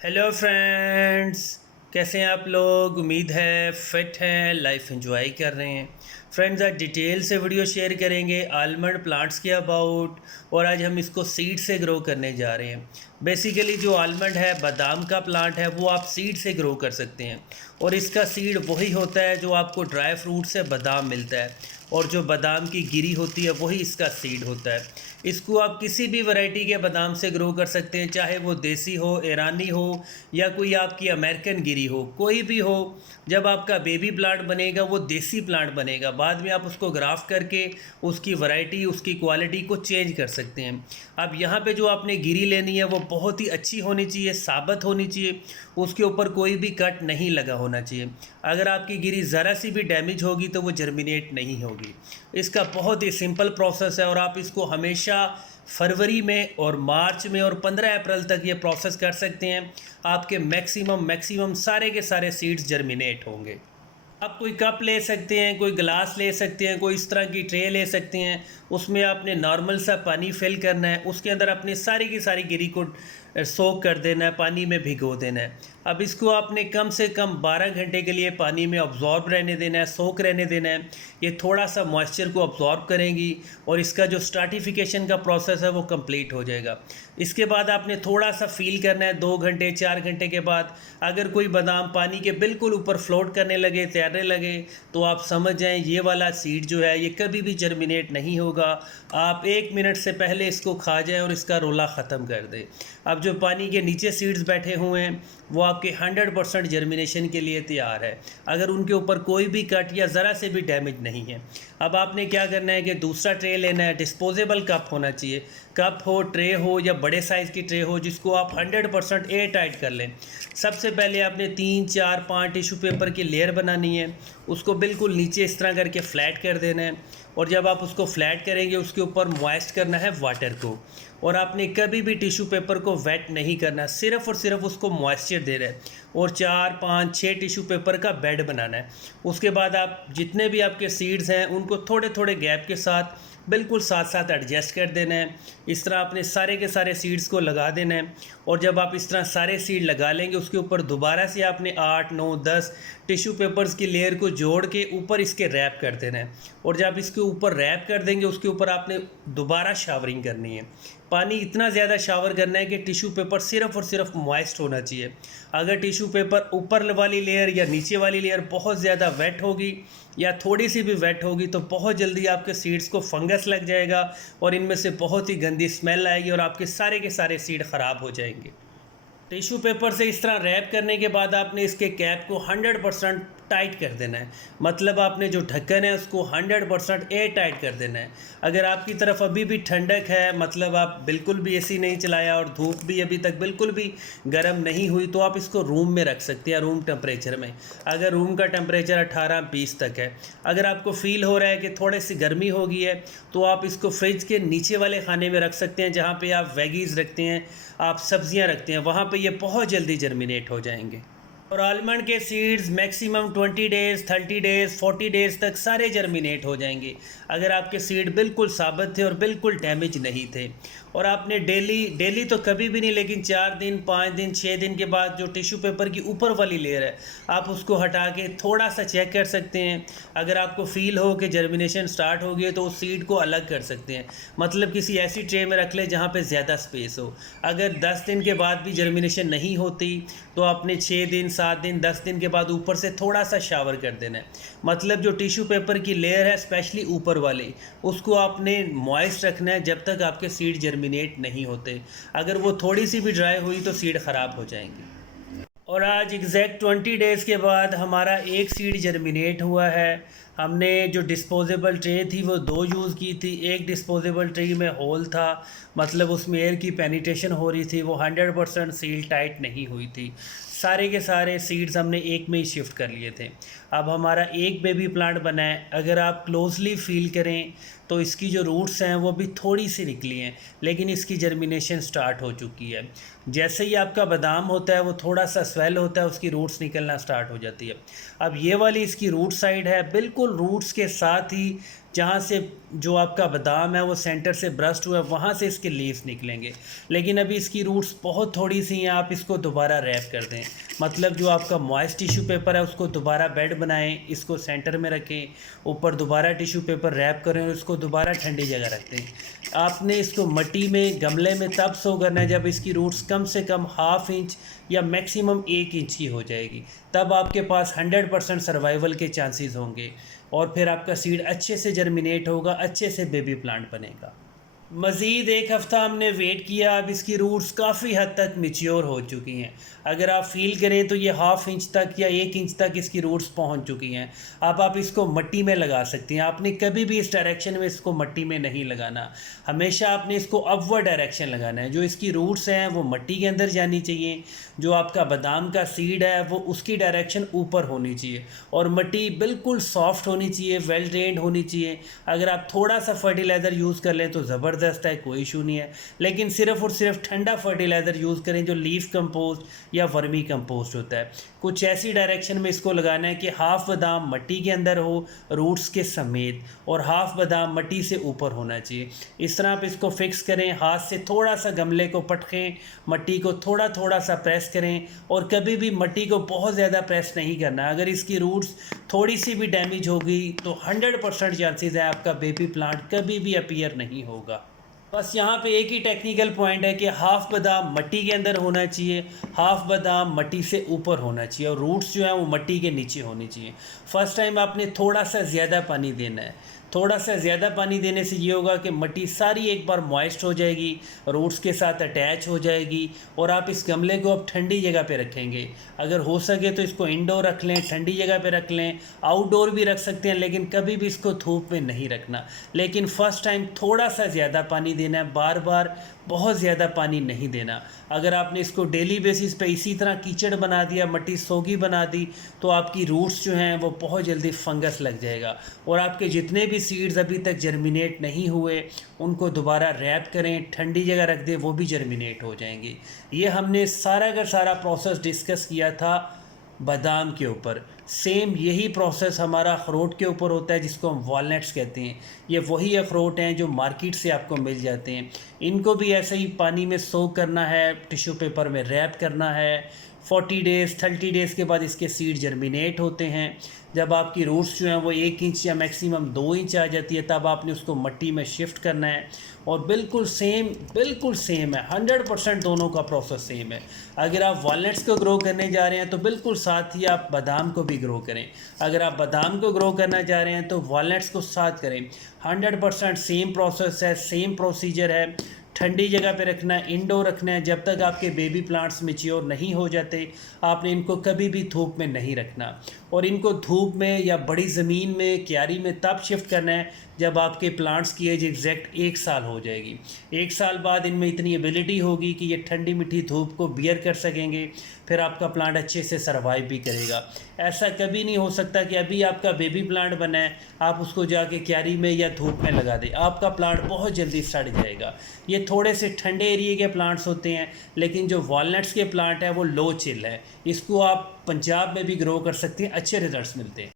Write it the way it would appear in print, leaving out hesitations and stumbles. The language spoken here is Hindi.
हेलो फ्रेंड्स, कैसे हैं आप लोग। उम्मीद है फिट हैं, लाइफ एंजॉय कर रहे हैं। फ्रेंड्स, आज डिटेल से वीडियो शेयर करेंगे आलमंड प्लांट्स के अबाउट, और आज हम इसको सीड से ग्रो करने जा रहे हैं। बेसिकली जो आलमंड है, बादाम का प्लांट है, वो आप सीड से ग्रो कर सकते हैं। और इसका सीड वही होता है जो आपको ड्राई फ्रूट से बादाम मिलता है, और जो बादाम की गिरी होती है वही इसका सीड होता है। इसको आप किसी भी वैरायटी के बादाम से ग्रो कर सकते हैं, चाहे वो देसी हो, ईरानी हो, या कोई आपकी अमेरिकन गिरी हो, कोई भी हो। जब आपका बेबी प्लांट बनेगा वो देसी प्लांट बनेगा, बाद में आप उसको ग्राफ्ट करके उसकी वैरायटी, उसकी क्वालिटी को चेंज कर सकते हैं। अब यहाँ पे जो आपने गिरी लेनी है वो बहुत ही अच्छी होनी चाहिए, साबित होनी चाहिए, उसके ऊपर कोई भी कट नहीं लगा होना चाहिए। अगर आपकी गिरी ज़रा सी भी डैमेज होगी तो वो जर्मिनेट नहीं होगी। इसका बहुत ही सिंपल प्रोसेस है, और आप इसको हमेशा फरवरी में और मार्च में और 15 अप्रैल तक ये प्रोसेस कर सकते हैं। आपके मैक्सिमम सारे के सारे सीड्स जर्मिनेट होंगे। आप कोई कप ले सकते हैं, कोई गिलास ले सकते हैं, कोई इस तरह की ट्रे ले सकते हैं। उसमें आपने नॉर्मल सा पानी फिल करना है, उसके अंदर अपनी सारी की सारी गिरी को सोक कर देना है, पानी में भिगो देना है। अब इसको आपने कम से कम 12 घंटे के लिए पानी में अब्जॉर्ब रहने देना है, सोक रहने देना है। ये थोड़ा सा मॉइस्चर को अब्जॉर्ब करेंगी, और इसका जो स्टार्टिफिकेशन का प्रोसेस है वो कंप्लीट हो जाएगा। इसके बाद आपने थोड़ा सा फील करना है 2 घंटे 4 घंटे के बाद। अगर कोई बादाम पानी के बिल्कुल ऊपर फ्लोट करने लगे, तैरने लगे, तो आप समझ जाएं ये वाला सीड जो है ये कभी भी जर्मिनेट नहीं होगा। आप 1 मिनट से पहले इसको खा जाएं और इसका रोला ख़त्म कर दें। अब जो पानी के नीचे सीड्स बैठे हुए हैं वो आपके 100% जर्मिनेशन के लिए तैयार है, अगर उनके ऊपर कोई भी कट या ज़रा से भी डैमेज नहीं है। अब आपने क्या करना है कि दूसरा ट्रे लेना है, डिस्पोजेबल कप होना चाहिए। कप हो, ट्रे हो, या बड़े साइज़ की ट्रे हो, जिसको आप 100% एयर टाइट कर लें। सबसे पहले आपने 3 4 5 टिश्यू पेपर की लेयर बनानी है। उसको बिल्कुल नीचे इस तरह करके फ्लैट कर देना है, और जब आप उसको फ्लैट करेंगे उसके ऊपर मॉइस्ट करना है वाटर को। और आपने कभी भी टिश्यू पेपर को वेट नहीं करना, सिर्फ़ और सिर्फ उसको मॉइस्चर दे रहे हैं। और 4 5 6 टिश्यू पेपर का बेड बनाना है। उसके बाद आप जितने भी आपके सीड्स हैं उनको थोड़े थोड़े गैप के साथ बिल्कुल साथ साथ एडजस्ट कर देना है। इस तरह आपने सारे के सारे सीड्स को लगा देना है। और जब आप इस तरह सारे सीड लगा लेंगे, उसके ऊपर दोबारा से आपने 8 9 10 टिश्यू पेपर्स की लेयर को जोड़ के ऊपर इसके रैप कर देना है। और जब इसके ऊपर रैप कर देंगे, उसके ऊपर आपने दोबारा शावरिंग करनी है। पानी इतना ज़्यादा शावर करना है कि टिश्यू पेपर सिर्फ़ और सिर्फ मॉइस्ट होना चाहिए। अगर टिश्यू पेपर ऊपर वाली लेयर या नीचे वाली लेयर बहुत ज़्यादा वेट होगी, या थोड़ी सी भी वेट होगी, तो बहुत जल्दी आपके सीड्स को फंगस लग जाएगा, और इनमें से बहुत ही गंदी स्मेल आएगी, और आपके सारे के सारे सीड ख़राब हो जाएंगे। टिश्यू पेपर से इस तरह रैप करने के बाद आपने इसके कैप को 100% टाइट कर देना है। मतलब आपने जो ढक्कन है उसको 100% एयर टाइट कर देना है। अगर आपकी तरफ अभी भी ठंडक है, मतलब आप बिल्कुल भी एसी नहीं चलाया और धूप भी अभी तक बिल्कुल भी गर्म नहीं हुई, तो आप इसको रूम में रख सकते हैं, रूम टेम्परेचर में। अगर रूम का टेम्परेचर 18-20 तक है। अगर आपको फील हो रहा है कि थोड़ी सी गर्मी हो गई है, तो आप इसको फ्रिज के नीचे वाले खाने में रख सकते हैं, जहाँ पे आप वेगीज़ रखते हैं, आप सब्जियां रखते हैं, वहाँ पे ये बहुत जल्दी जर्मिनेट हो जाएंगे। और आलमंड के seeds maximum 20 days, 30 days, 40 days तक सारे जर्मिनेट हो जाएंगे, अगर आपके सीड बिल्कुल साबित थे और बिल्कुल डैमेज नहीं थे। और आपने डेली तो कभी भी नहीं, लेकिन 4 दिन 5 दिन 6 दिन के बाद जो टिश्यू पेपर की ऊपर वाली लेयर है, आप उसको हटा के थोड़ा सा चेक कर सकते हैं। अगर आपको फील हो कि जर्मिनेशन स्टार्ट हो गई, तो उस सीड को अलग कर सकते हैं। मतलब किसी ऐसी ट्रे में रख लें जहाँ पे ज़्यादा स्पेस हो। अगर 10 दिन के बाद भी जर्मिनेशन नहीं होती, तो आपने 6 दिन 7 दिन 10 दिन के बाद ऊपर से थोड़ा सा शावर कर देना है। मतलब जो टिश्यू पेपर की लेयर है, स्पेशली ऊपर वाली, उसको आपने मॉइस्ट रखना है जब तक आपके सीड जर्मिनेट नहीं होते। अगर वो थोड़ी सी भी ड्राई हुई तो सीड ख़राब हो जाएंगे। और आज एग्जैक्ट 20 डेज़ के बाद हमारा एक सीड जर्मिनेट हुआ है। हमने जो डिस्पोजेबल ट्रे थी वो 2 यूज़ की थी। एक डिस्पोजेबल ट्रे में होल था, मतलब उसमें एयर की पेनिट्रेशन हो रही थी, वो 100% सील टाइट नहीं हुई थी। सारे के सारे सीड्स हमने एक में ही शिफ्ट कर लिए थे। अब हमारा एक बेबी प्लांट बना है। अगर आप क्लोजली फील करें तो इसकी जो रूट्स हैं वो भी थोड़ी सी निकली हैं, लेकिन इसकी जर्मिनेशन स्टार्ट हो चुकी है। जैसे ही आपका बादाम होता है वो थोड़ा सा स्वेल होता है, उसकी रूट्स निकलना स्टार्ट हो जाती है। अब ये वाली इसकी रूट साइड है, बिल्कुल रूट्स के साथ ही जहाँ से जो आपका बादाम है वो सेंटर से ब्रस्ट हुआ है वहाँ से इसके लीव्स निकलेंगे। लेकिन अभी इसकी रूट्स बहुत थोड़ी सी हैं, आप इसको दोबारा रैप कर दें। मतलब जो आपका मॉइस्ट टिश्यू पेपर है उसको दोबारा बेड बनाएं, इसको सेंटर में रखें, ऊपर दोबारा टिश्यू पेपर रैप करें और इसको दोबारा ठंडी जगह रख दें। आपने इसको मिट्टी में गमले में तब सो करना है जब इसकी रूट्स कम से कम ½ इंच या मैक्सिमम 1 इंच की हो जाएगी। तब आपके पास 100% सर्वाइवल के चांसेस होंगे और फिर आपका सीड अच्छे से जर्मिनेट होगा, अच्छे से बेबी प्लांट बनेगा। मज़ीद 1 हफ़्ता हमने वेट किया, अब इसकी रूट्स काफ़ी हद तक मैच्योर हो चुकी हैं। अगर आप फील करें तो ये ½ इंच तक या 1 इंच तक इसकी रूट्स पहुंच चुकी हैं। अब आप इसको मिट्टी में लगा सकते हैं। आपने कभी भी इस डायरेक्शन में इसको मिट्टी में नहीं लगाना, हमेशा आपने इसको अपवर्ड डायरेक्शन लगाना है। जो इसकी रूट्स हैं वो मिट्टी के अंदर जानी चाहिए, जो आपका बादाम का सीड है वो उसकी डायरेक्शन ऊपर होनी चाहिए और मिट्टी बिल्कुल सॉफ्ट होनी चाहिए, वेल ड्रेन्ड होनी चाहिए। अगर आप थोड़ा सा फर्टिलाइज़र यूज़ कर लें तो ज़बरदस्त है, कोई इशू नहीं है, लेकिन सिर्फ़ और सिर्फ ठंडा फर्टिलाइज़र यूज़ करें जो लीफ कंपोस्ट या वर्मी कंपोस्ट होता है। कुछ ऐसी डायरेक्शन में इसको लगाना है कि हाफ़ बादाम मिट्टी के अंदर हो रूट्स के समेत और हाफ़ बादाम मिट्टी से ऊपर होना चाहिए। इस तरह आप इसको फिक्स करें, हाथ से थोड़ा सा गमले को पटकें, मिट्टी को थोड़ा थोड़ा सा प्रेस करें और कभी भी मिट्टी को बहुत ज़्यादा प्रेस नहीं करना। अगर इसकी रूट्स थोड़ी सी भी डैमेज होगी तो 100% चांसेस है आपका बेबी प्लांट कभी भी अपीयर नहीं होगा। बस यहाँ पे एक ही टेक्निकल पॉइंट है कि हाफ़ बादाम मिट्टी के अंदर होना चाहिए, हाफ़ बादाम मिट्टी से ऊपर होना चाहिए और रूट्स जो हैं वो मिट्टी के नीचे होनी चाहिए। फ़र्स्ट टाइम आपने थोड़ा सा ज़्यादा पानी देना है। थोड़ा सा ज़्यादा पानी देने से ये होगा कि मिट्टी सारी एक बार मॉइस्ट हो जाएगी, रूट्स के साथ अटैच हो जाएगी और आप इस गमले को अब ठंडी जगह पे रखेंगे। अगर हो सके तो इसको इंडोर रख लें, ठंडी जगह पे रख लें, आउटडोर भी रख सकते हैं, लेकिन कभी भी इसको धूप में नहीं रखना। लेकिन फ़र्स्ट टाइम थोड़ा सा ज़्यादा पानी देना है, बार बार बहुत ज़्यादा पानी नहीं देना। अगर आपने इसको डेली बेसिस पे इसी तरह कीचड़ बना दिया, मिट्टी सोगी बना दी, तो आपकी रूट्स जो हैं वो बहुत जल्दी फंगस लग जाएगा और आपके जितने भी सीड्स अभी तक जर्मिनेट नहीं हुए उनको दोबारा रैप करें, ठंडी जगह रख दें, वो भी जर्मिनेट हो जाएंगे। ये हमने सारा का सारा प्रोसेस डिस्कस किया था बादाम के ऊपर। सेम यही प्रोसेस हमारा अखरोट के ऊपर होता है जिसको हम वॉलनट्स कहते हैं। ये वही अखरोट हैं जो मार्केट से आपको मिल जाते हैं। इनको भी ऐसे ही पानी में सोक करना है, टिश्यू पेपर में रैप करना है। 40 डेज़ 30 डेज़ के बाद इसके सीड जर्मिनेट होते हैं। जब आपकी रूट्स जो हैं वो 1 इंच या मैक्सिमम 2 इंच आ जाती है तब आपने उसको मिट्टी में शिफ्ट करना है और बिल्कुल सेम है, 100% दोनों का प्रोसेस सेम है। अगर आप वॉलनट्स को ग्रो करने जा रहे हैं तो बिल्कुल साथ ही आप बादाम को भी ग्रो करें। अगर आप बादाम को ग्रो करना चाह रहे हैं तो वॉलनट्स को साथ करें। 100% सेम प्रोसेस है, सेम प्रोसीजर है। ठंडी जगह पे रखना है, इंडोर रखना है। जब तक आपके बेबी प्लांट्स मैच्योर नहीं हो जाते आपने इनको कभी भी धूप में नहीं रखना और इनको धूप में या बड़ी ज़मीन में, क्यारी में तब शिफ्ट करना है जब आपके प्लांट्स की एज एग्जैक्ट 1 साल हो जाएगी। 1 साल बाद इनमें इतनी एबिलिटी होगी कि ये ठंडी मीठी धूप को बियर कर सकेंगे, फिर आपका प्लांट अच्छे से सर्वाइव भी करेगा। ऐसा कभी नहीं हो सकता कि अभी आपका बेबी प्लांट बना है आप उसको जाके क्यारी में या धूप में लगा दें, आपका प्लांट बहुत जल्दी सड़ जाएगा। ये थोड़े से ठंडे एरिए के प्लांट्स होते हैं, लेकिन जो वॉलनट्स के प्लांट है वो लो चिल है। इसको आप पंजाब में भी ग्रो कर सकते हैं, अच्छे रिजल्ट्स मिलते हैं।